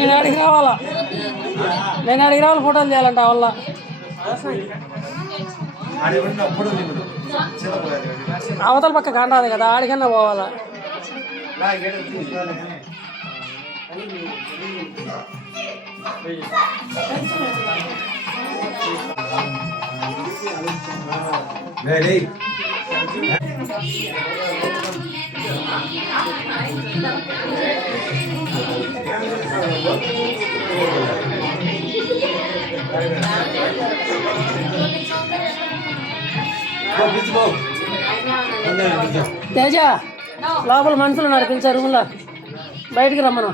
నేను అడిగి రావాలా ఫోటోలు చేయాలంట వల్ల అవతల పక్క కాండాది కదా ఆడికన్నా పోవాలా తేజ లోపల మనుషులు నడిపించారు రూమ్లో బయటికి రమ్మను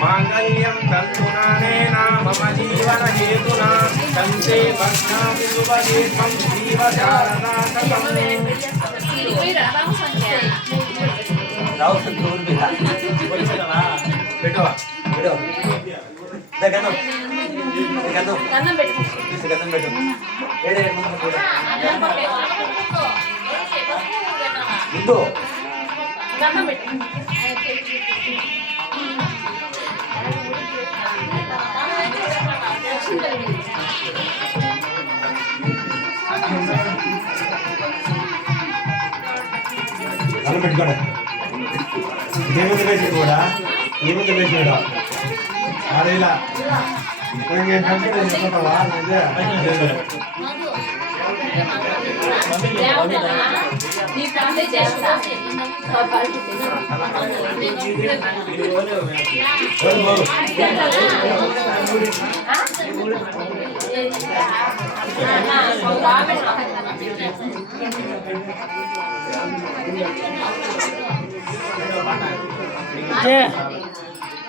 మాంగళ్యం తంతునానేనా మమ జీవన హేతునా కంచే భగ్నామి శుభదే త్వం జీవచారదాకం పెట్టవా గన్నం పెట్టు అలా పెట్టుకోండి ఏముంది వేసి కూడా ఏముంది వేసి కూడా అదే ఇలా చెప్పుకుంటావా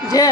జయ